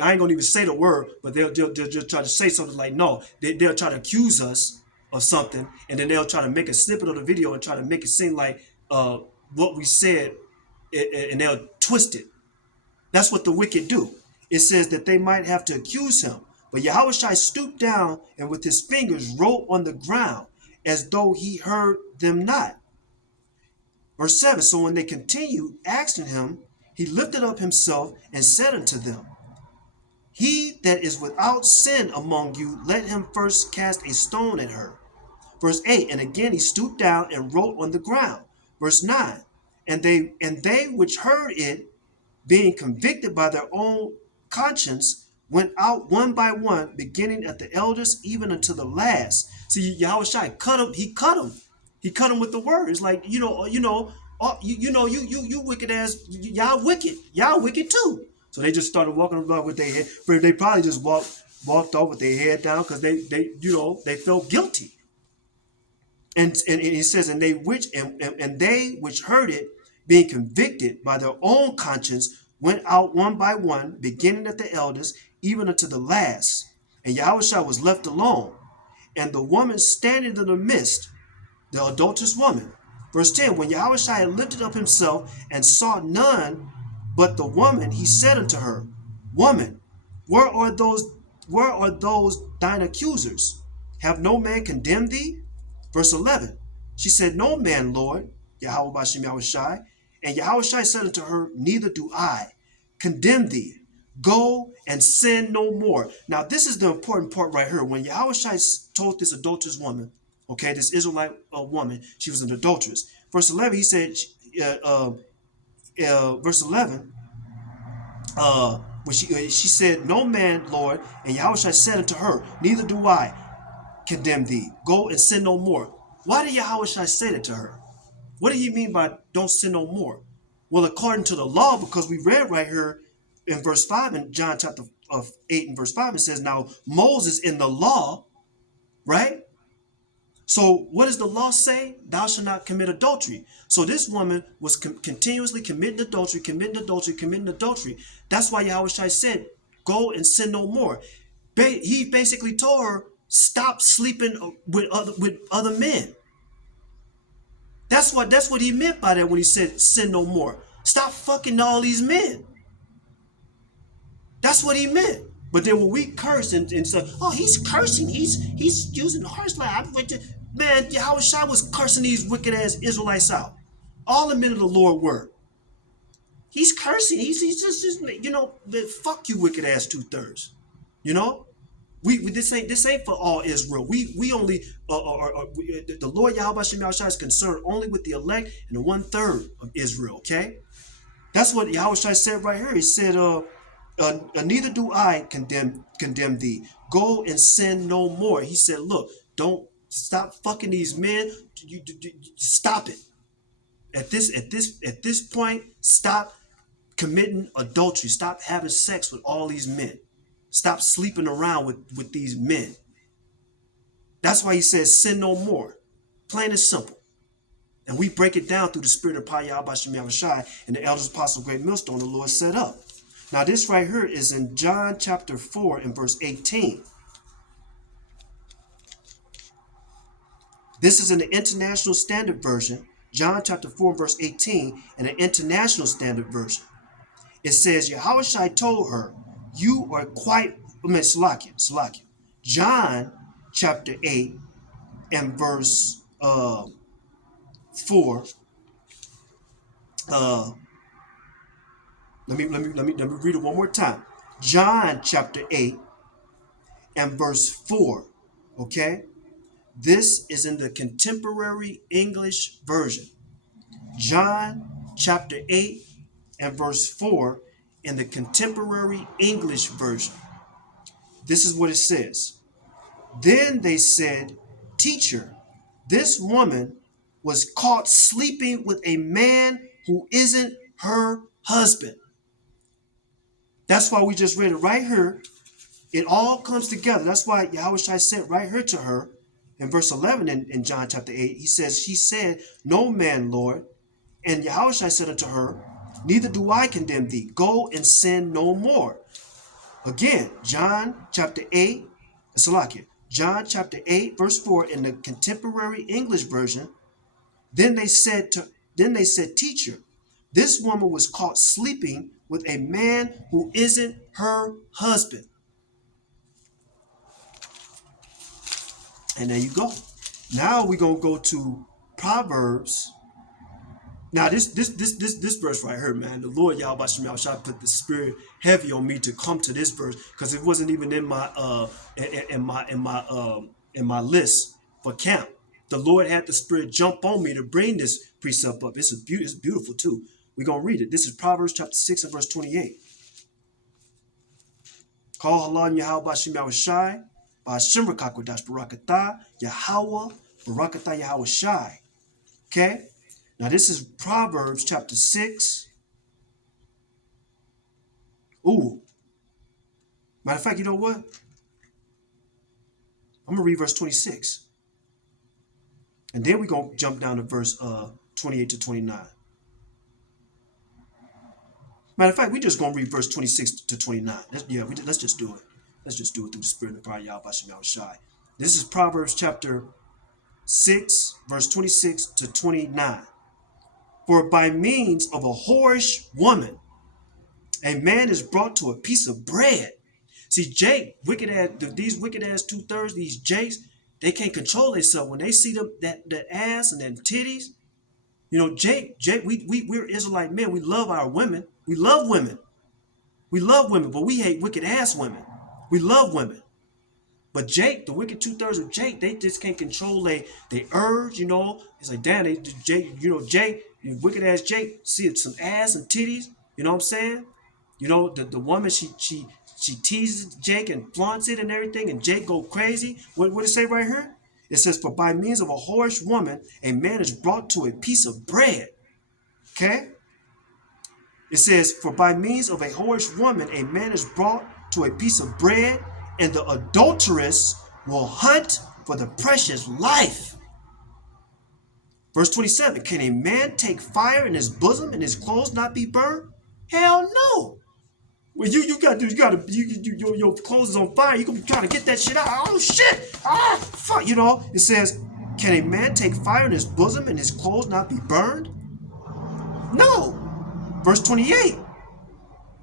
I ain't gonna even say the word, but they'll just try to say something like, no, they'll try to accuse us of something, and then they'll try to make a snippet of the video and try to make it seem like what we said, and they'll twist it. That's what the wicked do. It says that they might have to accuse him. But Yahushua stooped down and with his fingers wrote on the ground, as though he heard them not. Verse 7, so when they continued asking him, he lifted up himself and said unto them, he that is without sin among you, let him first cast a stone at her. Verse 8, and again he stooped down and wrote on the ground. Verse 9, and they which heard it, being convicted by their own conscience, went out one by one, beginning at the eldest even unto the last. See, Yahushua cut him. He cut him with the words, like you wicked ass, y'all wicked too. So they just started walking about with their head. They probably just walked off with their head down, because they felt guilty. And he says, and they which heard it, being convicted by their own conscience, went out one by one, beginning at the eldest, even unto the last. And Yahushua was left alone, and the woman standing in the midst, the adulterous woman. Verse 10, when Yahushua had lifted up himself and saw none but the woman, he said unto her, Woman, where are those thine accusers? Have no man condemned thee? Verse 11, she said, No man, Lord, Yahweh Bashem Yahushua. And Yahushua said unto her, Neither do I condemn thee. Go and sin no more. Now, this is the important part right here. When Yahushua told this adulterous woman, okay, this Israelite woman, she was an adulteress. Verse 11, he said, verse 11, when she said, No man, Lord, and Yahushua said unto her, Neither do I condemn thee. Go and sin no more. Why did Yahushua say that to her? What did he mean by don't sin no more? Well, according to the law, because we read right here in verse 5 in John chapter 8 and verse 5, it says, now Moses in the law, right? So what does the law say? Thou shalt not commit adultery. So this woman was continuously committing adultery. That's why Yahushua said, go and sin no more. He basically told her, stop sleeping with other men. That's what he meant by that when he said sin no more. Stop fucking all these men. That's what he meant. But then when we curse and say, oh, he's cursing, he's using harsh language. Man, Yahushua was cursing these wicked ass Israelites out. All the men of the Lord were. He's cursing. He's just fuck you, wicked ass 2/3. You know, we this ain't for all Israel. We only the Lord Yahweh Shem Yahushua is concerned only with the elect and the 1/3 of Israel. Okay, that's what Yahushua said right here. He said, neither do I condemn thee. Go and sin no more. He said, look, don't stop fucking these men. Stop it. At this point, stop committing adultery. Stop having sex with all these men. Stop sleeping around with these men. That's why he says sin no more. Plain and simple. And we break it down through the spirit of Payah Bashim Yahushai and the elders apostle great millstone the Lord set up. Now this right here is in John chapter 4 and verse 18. This is in the International Standard Version, John chapter 4 verse 18, and an International Standard Version. It says, Yahushua told her, you are quite, Salakia. John chapter 8 and verse 4. Let me read it one more time. John chapter 8 and verse 4. Okay? This is in the Contemporary English Version. John chapter 8 and verse 4 in the Contemporary English Version. This is what it says. Then they said, Teacher, this woman was caught sleeping with a man who isn't her husband. That's why we just read it right here. It all comes together. That's why Yahushua said right here to her in verse 11 in John chapter 8. He says, she said, no man, Lord. And Yahushua said unto her, neither do I condemn thee. Go and sin no more. Again, John chapter 8, John chapter 8, verse 4 in the Contemporary English Version. Then they said, Teacher, this woman was caught sleeping with a man who isn't her husband. And there you go. Now we're gonna go to Proverbs. Now this verse right here, man, the Lord Yahweh Shem Yahushua put the spirit heavy on me to come to this verse because it wasn't even in my list for camp. The Lord had the spirit jump on me to bring this precept up. It's beautiful too. We're gonna read it. This is Proverbs chapter 6 and verse 28. Call Halon Yahweh Shem Yahushai, Ba'ashem Rakakodash Barakatah, Yahweh Barakatah Yahweh Shai. Okay? Now this is Proverbs chapter 6. Ooh. Matter of fact, you know what? I'm going to read verse 26. And then we're going to jump down to verse 28 to 29. Matter of fact, we're just going to read verse 26 to 29. Let's just do it. Let's just do it through the spirit of Yahweh Bashim Yahushai. This is Proverbs chapter 6, verse 26 to 29. For by means of a whorish woman, a man is brought to a piece of bread. See, these wicked ass 2/3, these Jakes, they can't control themselves. When they see them that ass and them titties, you know, we're Israelite men. We love our women. We love women. We love women, but we hate wicked ass women. We love women. But Jake, the wicked 2/3 of Jake, they just can't control they urge, you know. It's like, damn, Jake, wicked ass Jake, see some ass and titties, you know what I'm saying? You know, the woman, she teases Jake and flaunts it and everything, and Jake go crazy. What does it say right here? It says, for by means of a whorish woman, a man is brought to a piece of bread. Okay? It says, for by means of a whorish woman, a man is brought to a piece of bread, and the adulteress will hunt for the precious life. Verse 27, can a man take fire in his bosom and his clothes not be burned? Hell no. Well, your clothes is on fire. You can try to get that shit out. Oh shit! Ah, fuck. You know, it says, can a man take fire in his bosom and his clothes not be burned? No. Verse 28,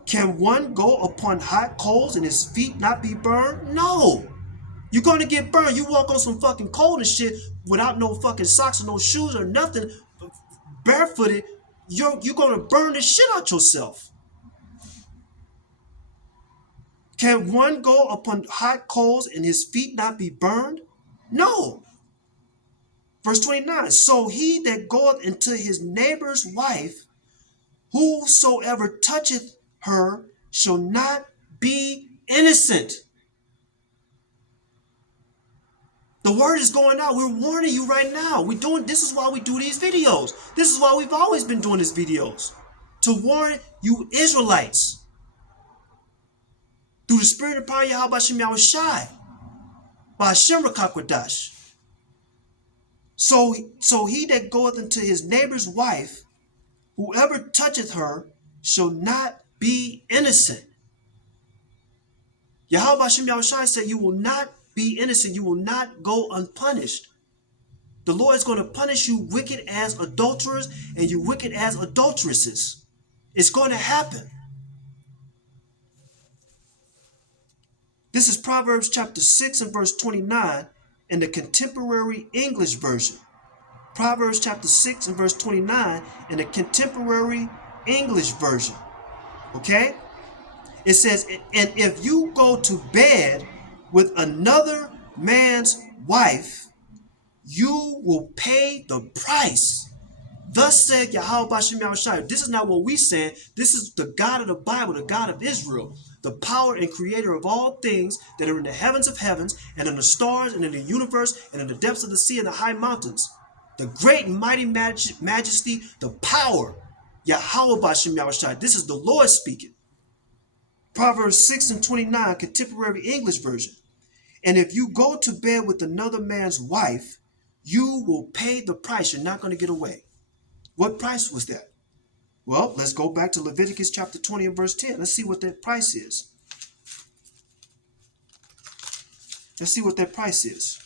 can one go upon hot coals and his feet not be burned? No. You're going to get burned. You walk on some fucking cold and shit without no fucking socks or no shoes or nothing, barefooted. You're going to burn the shit out yourself. Can one go upon hot coals and his feet not be burned? No. Verse 29, so he that goeth into his neighbor's wife, whosoever toucheth her shall not be innocent. The word is going out. We're warning you right now. This is why we do these videos. This is why we've always been doing these videos. To warn you Israelites. Through the spirit of power Yahweh Shem Yahushai. By Hashem Rakakwadash. So he that goeth into his neighbor's wife, whoever toucheth her shall not be innocent. Yahweh Shem Yahushai said you will not be innocent. You will not go unpunished. The Lord is going to punish you wicked as adulterers and you wicked as adulteresses. It's going to happen. This is Proverbs chapter 6 and verse 29 in the Contemporary English Version. Proverbs chapter 6 and verse 29 in the Contemporary English Version. Okay? It says, and if you go to bed with another man's wife, you will pay the price. Thus said Yahweh Bashem Yahushai. This is not what we saying. This is the God of the Bible, the God of Israel, the power and creator of all things that are in the heavens of heavens and in the stars and in the universe and in the depths of the sea and the high mountains. The great and mighty majesty, the power, Yahweh Bashem Yahushai. This is the Lord speaking. Proverbs 6 and 29, Contemporary English Version. And if you go to bed with another man's wife, you will pay the price. You're not going to get away. What price was that? Well, let's go back to Leviticus chapter 20 and verse 10. Let's see what that price is. Let's see what that price is.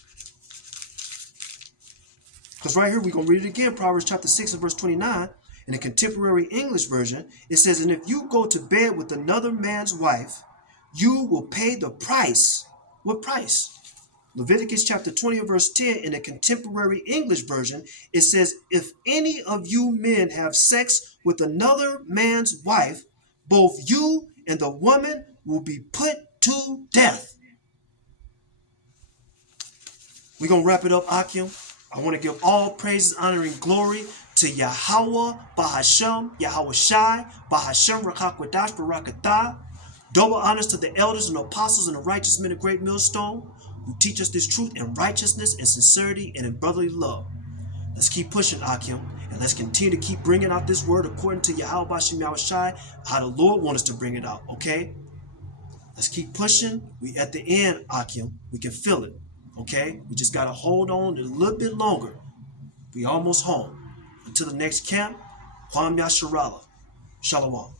Because right here, we're going to read it again. Proverbs chapter 6 and verse 29. In the Contemporary English Version, it says, and if you go to bed with another man's wife, you will pay the price. What price? Leviticus chapter 20 verse 10 in the Contemporary English Version, it says, if any of you men have sex with another man's wife, both you and the woman will be put to death. We're going to wrap it up, Akim. I want to give all praises, honor, and glory to Yahweh, Bahasham, Yahweh Shai, Bahasham, Rakakwadash, Barakatah. Double honors to the elders and apostles and the righteous men of great Millstone who teach us this truth in righteousness and sincerity and in brotherly love. Let's keep pushing, Akim, and let's continue to keep bringing out this word according to Yahweh Bashem Yahushai, how the Lord wants us to bring it out, okay? Let's keep pushing. We at the end, Akim. We can feel it, okay? We just got to hold on a little bit longer. We almost home. Until the next camp, Kwam Yasharala. Shalom.